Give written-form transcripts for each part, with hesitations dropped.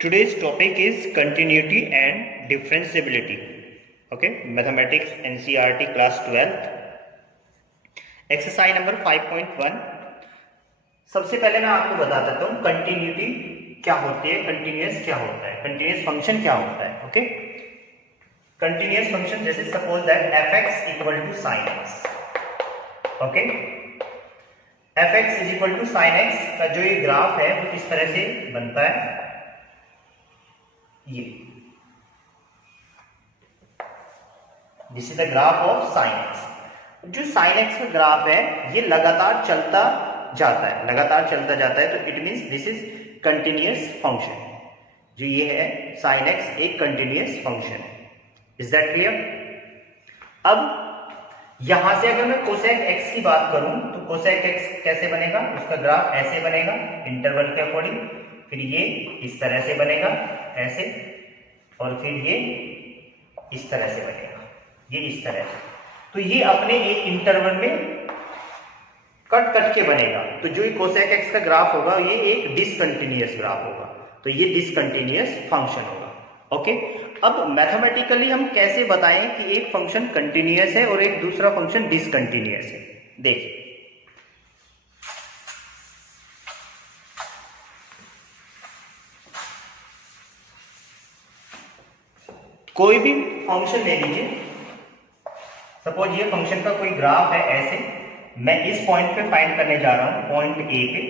Today's topic is continuity and differentiability. Okay, mathematics NCERT class 12th. Exercise number 5.1. सबसे पहले मैं आपको बता देता हूँ कंटिन्यूटी क्या होती है, कंटिन्यूअस क्या होता है, कंटिन्यूअस फंक्शन क्या होता है. ओके, कंटिन्यूअस फंक्शन जैसे suppose that f(x) equal to sin x. Okay, f(x) is equal to sin x का जो ये ग्राफ है वो किस तरह से बनता है. ये this is the graph of sin x. जो sin x का ग्राफ है ये लगातार चलता जाता है, लगातार चलता जाता है, तो it means this is continuous function. जो ये है sin x एक कंटिन्यूअस फंक्शन है. Is that clear? अब यहां से अगर मैं कोसेक x की बात करूं तो कोसेक x कैसे बनेगा, उसका ग्राफ ऐसे बनेगा इंटरवल के अकॉर्डिंग, फिर ये इस तरह से बनेगा ऐसे, और फिर ये इस तरह से बनेगा, ये इस तरह से. तो ये अपने एक इंटरवल में कट कट के बनेगा. तो जो कोसेक x का ग्राफ होगा ये एक डिसकंटिन्यूअस ग्राफ होगा, तो ये डिसकंटिन्यूअस फंक्शन होगा. ओके, अब मैथमेटिकली हम कैसे बताएं कि एक फंक्शन कंटिन्यूअस है और एक दूसरा फंक्शन डिसकंटिन्यूअस है. देखिए, कोई भी फंक्शन ले लीजिए. सपोज ये फंक्शन का कोई ग्राफ है ऐसे, मैं इस पॉइंट पे फाइंड करने जा रहा हूं, पॉइंट ए पे.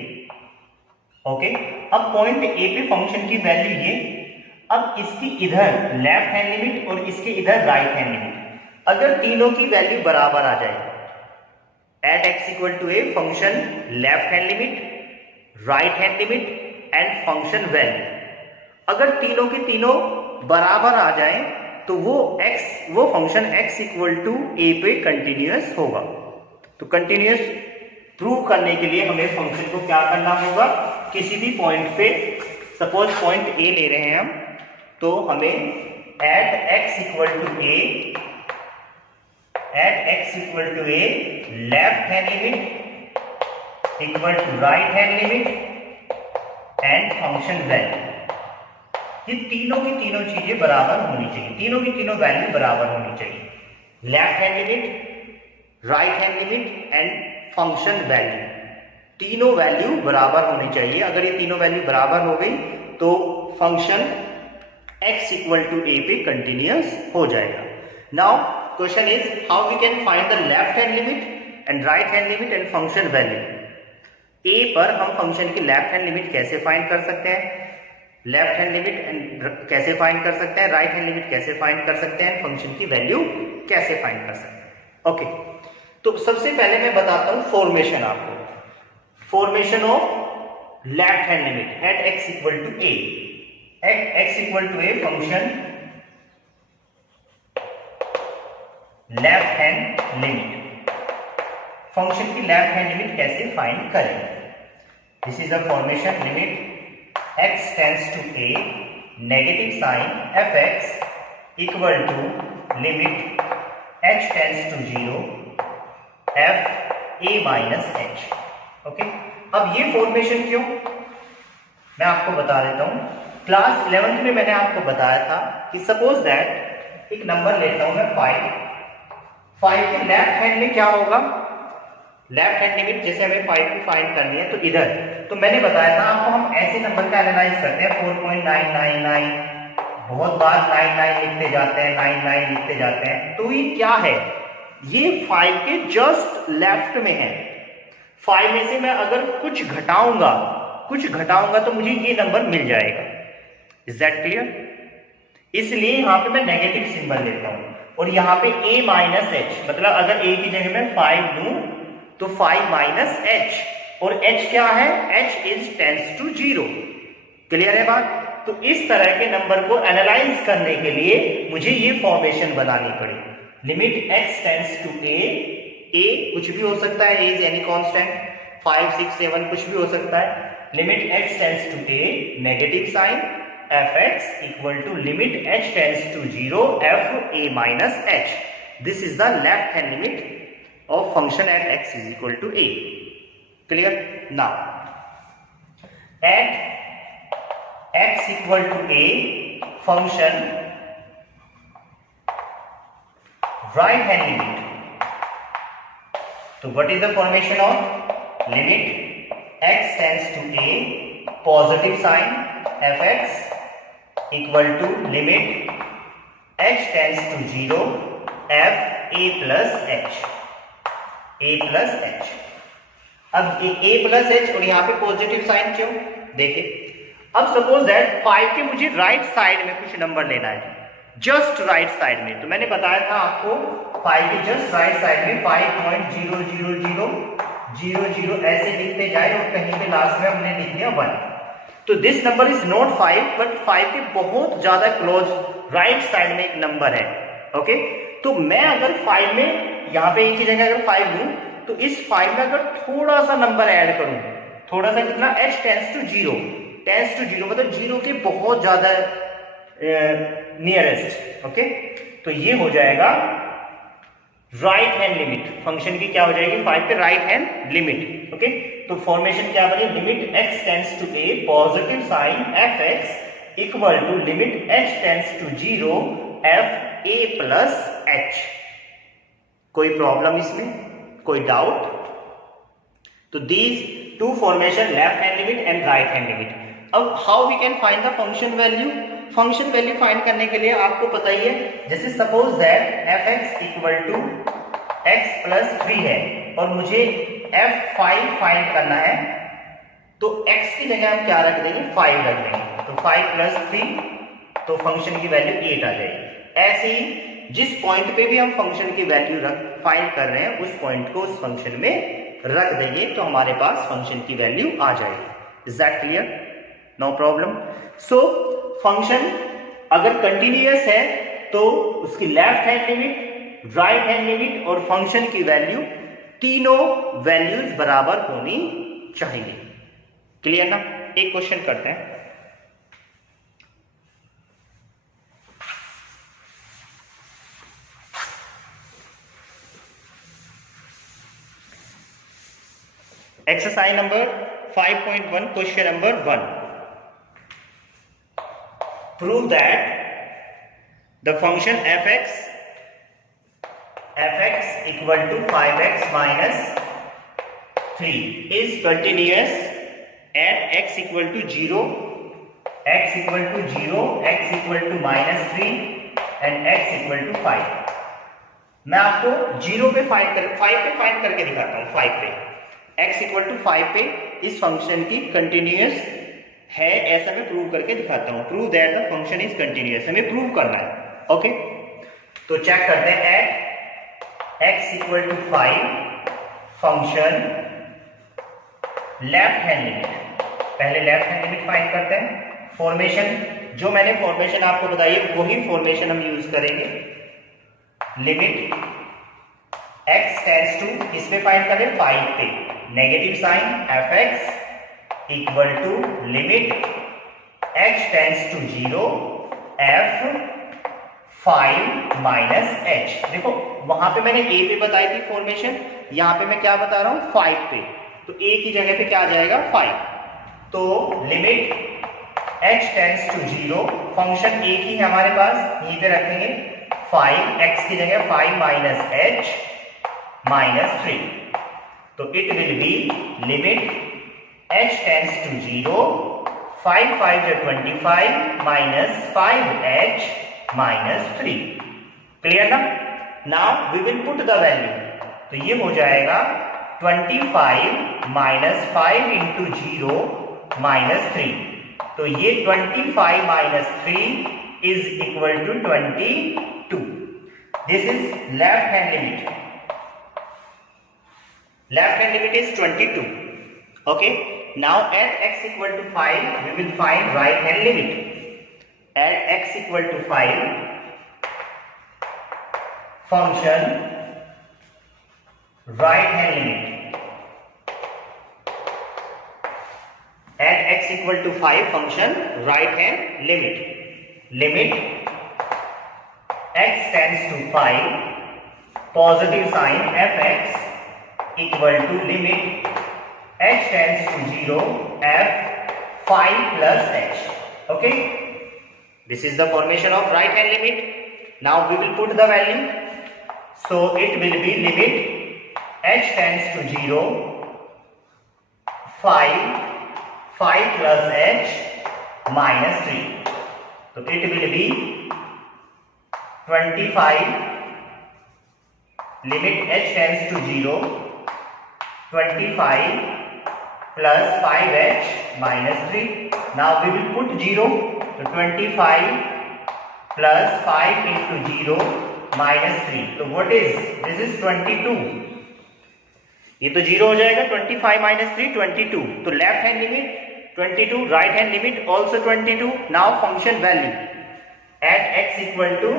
ओके, अब पॉइंट ए पे फंक्शन की वैल्यू ये, अब इसकी इधर लेफ्ट हैंड लिमिट और इसके इधर राइट हैंड लिमिट, अगर तीनों की वैल्यू बराबर आ जाए, at x equal to a function left hand limit, right hand limit and function value, अगर तीनों की तीनों बराबर आ जाए तो वो फंक्शन x इक्वल टू ए पे कंटिन्यूअस होगा. तो कंटिन्यूअस प्रूव करने के लिए हमें फंक्शन को क्या करना होगा, किसी भी पॉइंट पे, सपोज पॉइंट ए ले रहे हैं हम, तो हमें at x equal to a left hand limit equal to right hand limit and function value, ये तीनों की तीनों चीजें बराबर होनी चाहिए, तीनों की तीनों वैल्यू बराबर होनी चाहिए. Left hand limit, right hand limit and function value, तीनों वैल्यू बराबर होनी चाहिए. अगर ये तीनों वैल्यू बराबर हो गई तो फंक्शन x इक्वल टू ए पे कंटिन्यूअस हो जाएगा. Now question is how we can find the left hand limit and right hand limit and function value. A पर हम फंक्शन की लेफ्ट हैंड लिमिट कैसे फाइंड कर सकते हैं, लेफ्ट हैंड लिमिट एंड कैसे फाइंड कर सकते हैं, राइट हैंड लिमिट कैसे फाइंड कर सकते हैं, फंक्शन की वैल्यू कैसे फाइंड कर सकते हैं. ओके, तो सबसे पहले मैं बताता हूं फॉर्मेशन आपको. Formation of left hand limit at x equal to a. At x equal to a function left hand limit, function की लेफ्ट हैंड लिमिट कैसे फाइंड करें. This is the formation limit x tends to a, negative sign f(x) equal to limit h tends to 0 f a minus h. Okay, अब ये formation क्यों, मैं आपको बता देता हूं. क्लास 11th में मैंने आपको बताया था कि सपोज दैट एक नंबर लेता हूं मैं 5 के लेफ्ट हैंड में क्या होगा, लेफ्ट हैंड लिमिट जैसे हमें 5 की फाइंड करनी है तो इधर, तो मैंने बताया था आपको हम ऐसे नंबर का एनालाइज करते हैं 4.999, बहुत बार 99 लिखते जाते हैं, 99 लिखते जाते हैं. तो ये क्या है, ये 5 के जस्ट लेफ्ट में है. 5 में से मैं अगर कुछ घटाऊंगा तो मुझे ये नंबर मिल जाएगा. Is that clear? इसलिए यहां पे मैं नेगेटिव सिंबल लेता हूं और यहां पे a माइनस एच, मतलब अगर a की जगह मैं 5 लूं तो 5 माइनस एच, और h क्या है, h is tends to 0. Clear है बात? तो इस तरह के नंबर को एनालाइज करने के लिए मुझे ये फॉर्मेशन बनानी पड़ी. Limit x tends to a कुछ भी हो सकता है, a इज एनी कांस्टेंट, 5 6 7 कुछ भी हो सकता है. Limit x tends to a, negative sign, f(x) equal to limit h tends to 0 f a minus h. This is the left hand limit of function at x is equal to a. Clear? Now at x equal to a function right hand limit. तो what is the formation of limit x tends to a positive sign fx equal to limit h tends to 0 f a plus h। अब a plus h और यहाँ पे positive sign क्यों? देखिए, अब suppose that 5 के मुझे राइट साइड में कुछ नंबर लेना है, जस्ट राइट साइड में। तो मैंने बताया था आपको 5 के जस्ट राइट साइड में 5.00000 ऐसे लिखते जाए और कहीं पे लास्ट में हमने लिख दिया 1। तो this number is not 5 but 5 के बहुत ज्यादा क्लोज राइट साइड में एक नंबर है। ओके, तो मैं अगर 5 में यहाँ पे एक ही जगह अगर 5 लूं तो इस 5 में अगर थोड़ा सा नंबर ऐड करूं, थोड़ा सा कितना, h टेंड्स टू 0 मतलब 0 के बहुत ज्यादा नियरेस्ट। ओके, तो ये हो जाएगा राइट हैंड लिमिट। फंक्शन की क्या हो जाएगी 5 पे राइट हैंड लिमिट। ओके, तो फॉर्मेशन क्या बनी, limit x tends to a positive sign fx equal to limit h tends to 0 f a plus h। कोई प्रॉब्लम इसमें, कोई डाउट? तो these two formation left hand limit and right hand limit. अब how we can find the function value? Function value find करने के लिए आपको पता ही है, जैसे suppose that fx equal to x plus 3 है और मुझे f5 फाइंड करना है, तो x की जगह हम क्या रख देंगे, 5 रख देंगे। तो 5 प्लस 3 तो फंक्शन की वैल्यू 8 आ जाएगी। ऐसे ही जिस पॉइंट पे भी हम फंक्शन की वैल्यू फाइंड कर रहे हैं उस पॉइंट को उस फंक्शन में रख देंगे तो हमारे पास फंक्शन की वैल्यू आ जाएगी। Is that clear? No problem. So function अगर कंटिन्यूअस है तो उसकी left hand limit, right hand limit और फंक्शन की वैल्यू, तीनों वैल्यूज बराबर होनी चाहिए। क्लियर ना? एक क्वेश्चन करते हैं। Exercise number 5.1 question number 1। Prove that the function fx equal to 5x minus 3 is continuous at x equal to 0, x equal to minus 3 and x equal to 5। मैं आपको 0 पे फाइंड कर 5 पे फाइंड करके दिखाता हूँ। 5 पे x इक्वल टू 5 पे इस फंक्शन की कंटिन्यूअस है ऐसा मैं प्रूव करके दिखाता हूं। Prove that the function is continuous, हमें प्रूव करना है। ओके, तो चेक करते हैं at x equal to 5 function left hand limit. पहले लेफ्ट हैंड लिमिट फाइंड करते हैं। फॉर्मेशन, जो मैंने फॉर्मेशन आपको बताई है वही फॉर्मेशन हम यूज करेंगे। लिमिट x टेंड्स टू, इस पे फाइंड करें 5 पे, negative sign fx equal to limit h tends to 0 f5 minus h। देखो वहां पे मैंने a पे बताई थी फॉर्मेशन, यहां पे मैं क्या बता रहा हूं 5 पे, तो a की जगह पे क्या आ जाएगा 5। तो limit h tends to 0, function एक ही है हमारे पास, यहीं पे रखेंगे 5, x की जगह 5 माइनस h माइनस 3। तो it will be limit h tends to 0, 5 5 25 minus 5h minus 3। Clear ना? Now we will put the value, तो ये हो जाएगा 25 माइनस 5 इंटू 0 माइनस 3। तो ये 25 minus 3 is equal to 22। This is left hand limit. Left hand limit is 22. Okay. Now at x equal to 5, we will find right hand limit. At x equal to 5, function right hand limit. At x equal to 5, function right hand limit. Limit x tends to 5, positive sign fx equal to limit h tends to 0 f 5 plus h। Okay, this is the formation of right hand limit. Now we will put the value. So it will be limit h tends to 0, 5 plus h minus 3. So it will be 25, limit h tends to 0, 25 plus 5h minus 3. Now we will put 0. So 25 plus 5 into 0 minus 3. So what is this? Is 22. ये तो 0 हो जाएगा. 25 minus 3 22. तो left hand limit 22, right hand limit also 22. Now function value at x equal to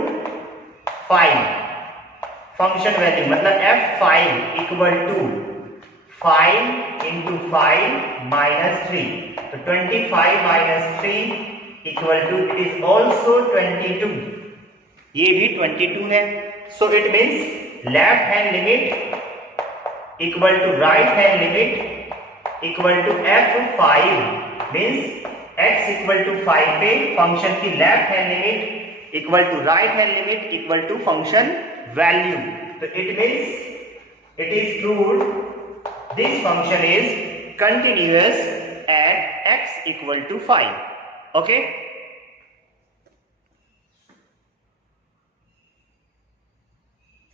5. Function value मतलब f5 equal to 5 into 5 minus 3. So 25 minus 3 equal to, it is also 22. ये भी 22 है. So it means left hand limit equal to right hand limit equal to f5 means x equal to 5 पे function की left hand limit equal to right hand limit equal to function value. So it means it is proved this function is continuous at x equal to 5. Okay.